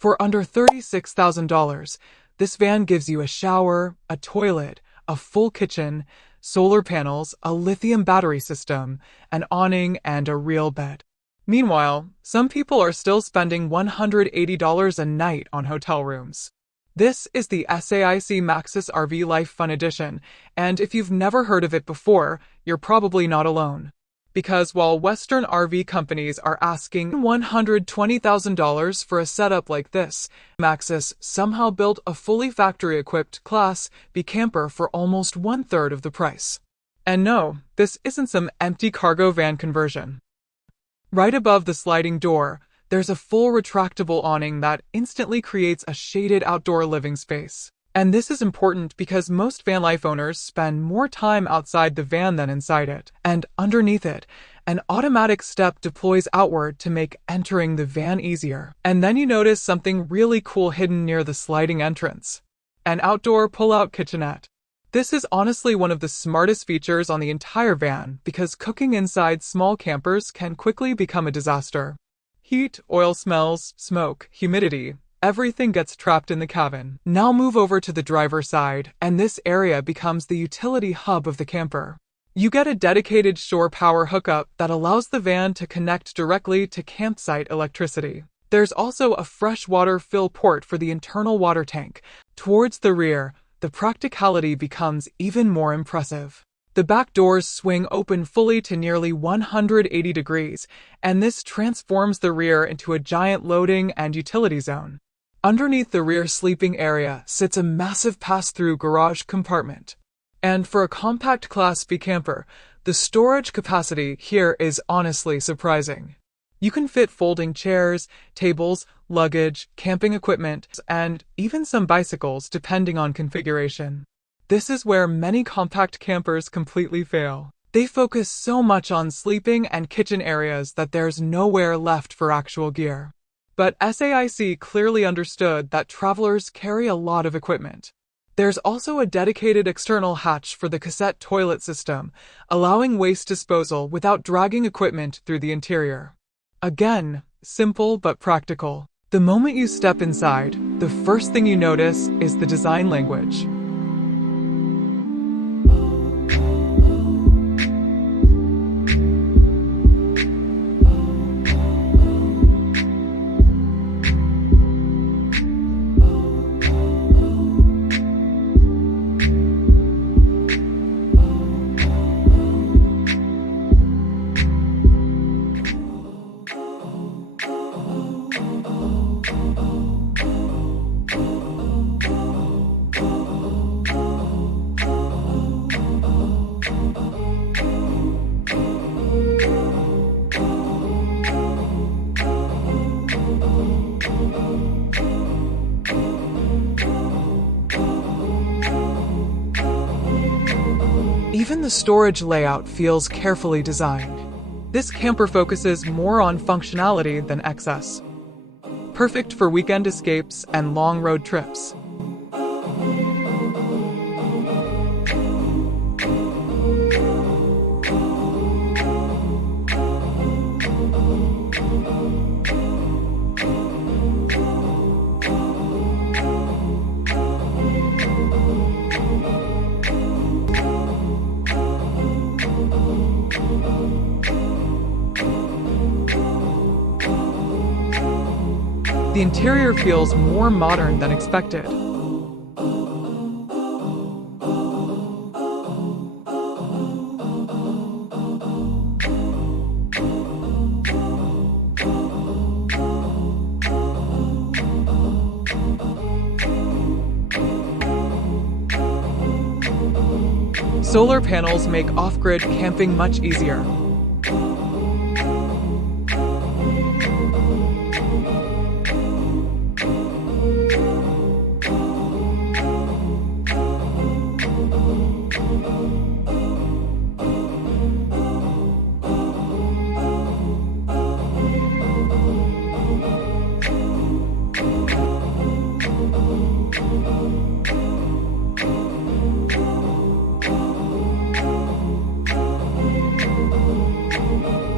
For under $36,000, this van gives you a shower, a toilet, a full kitchen, solar panels, a lithium battery system, an awning, and a real bed. Meanwhile, some people are still spending $180 a night on hotel rooms. This is the SAIC Maxus RV Life Fun Edition, and if you've never heard of it before, you're probably not alone. Because while Western RV companies are asking $120,000 for a setup like this, Maxus somehow built a fully factory-equipped Class B camper for almost one-third of the price. And no, this isn't some empty cargo van conversion. Right above the sliding door, there's a full retractable awning that instantly creates a shaded outdoor living space. And this is important because most van life owners spend more time outside the van than inside it. And underneath it, an automatic step deploys outward to make entering the van easier. And then you notice something really cool hidden near the sliding entrance: an outdoor pull-out kitchenette. This is honestly one of the smartest features on the entire van because cooking inside small campers can quickly become a disaster. Heat, oil smells, smoke, humidity, everything gets trapped in the cabin. Now move over to the driver's side, and this area becomes the utility hub of the camper. You get a dedicated shore power hookup that allows the van to connect directly to campsite electricity. There's also a freshwater fill port for the internal water tank. Towards the rear, the practicality becomes even more impressive. The back doors swing open fully to nearly 180 degrees, and this transforms the rear into a giant loading and utility zone. Underneath the rear sleeping area sits a massive pass-through garage compartment. And for a compact Class B camper, the storage capacity here is honestly surprising. You can fit folding chairs, tables, luggage, camping equipment, and even some bicycles depending on configuration. This is where many compact campers completely fail. They focus so much on sleeping and kitchen areas that there's nowhere left for actual gear. But SAIC clearly understood that travelers carry a lot of equipment. There's also a dedicated external hatch for the cassette toilet system, allowing waste disposal without dragging equipment through the interior. Again, simple but practical. The moment you step inside, the first thing you notice is the design language. Even the storage layout feels carefully designed. This camper focuses more on functionality than excess. Perfect for weekend escapes and long road trips. The interior feels more modern than expected. Solar panels make off-grid camping much easier.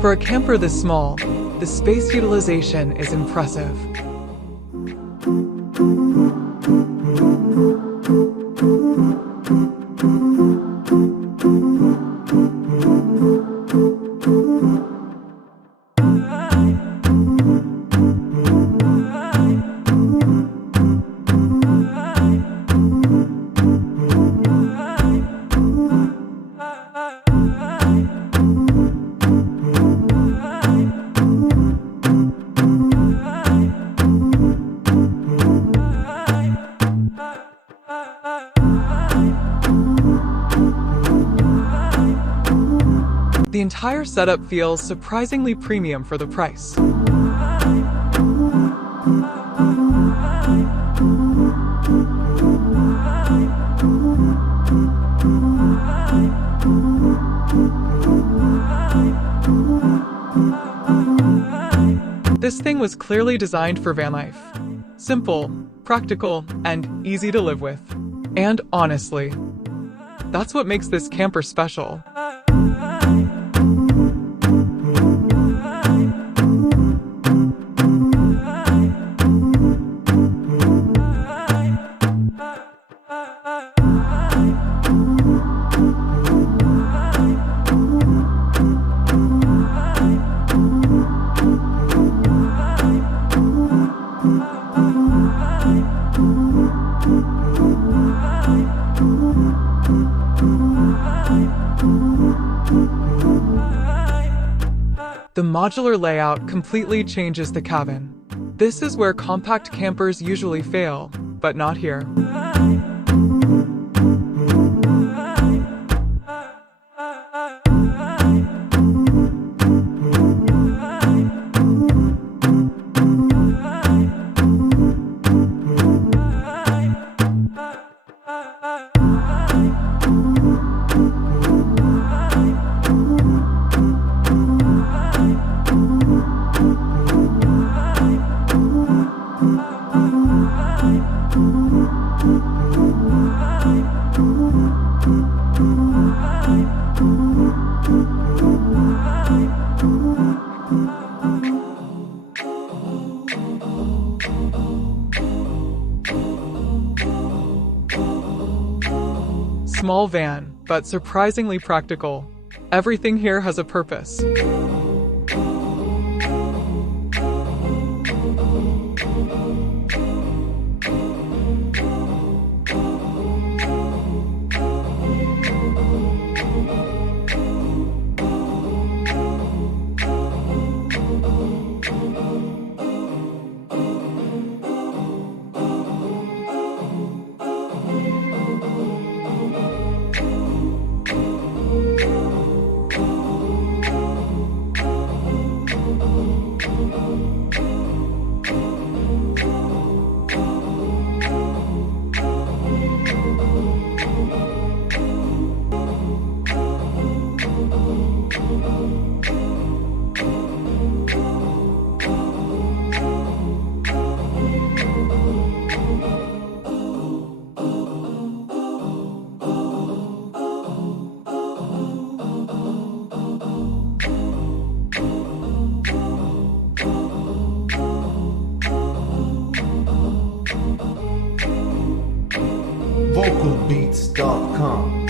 For a camper this small, the space utilization is impressive. entire setup feels surprisingly premium for the price. This thing was clearly designed for van life. Simple, practical, and easy to live with. And honestly, that's what makes this camper special. The modular layout completely changes the cabin. This is where compact campers usually fail, but not here. Small van, but surprisingly practical. Everything here has a purpose. vocalbeats.com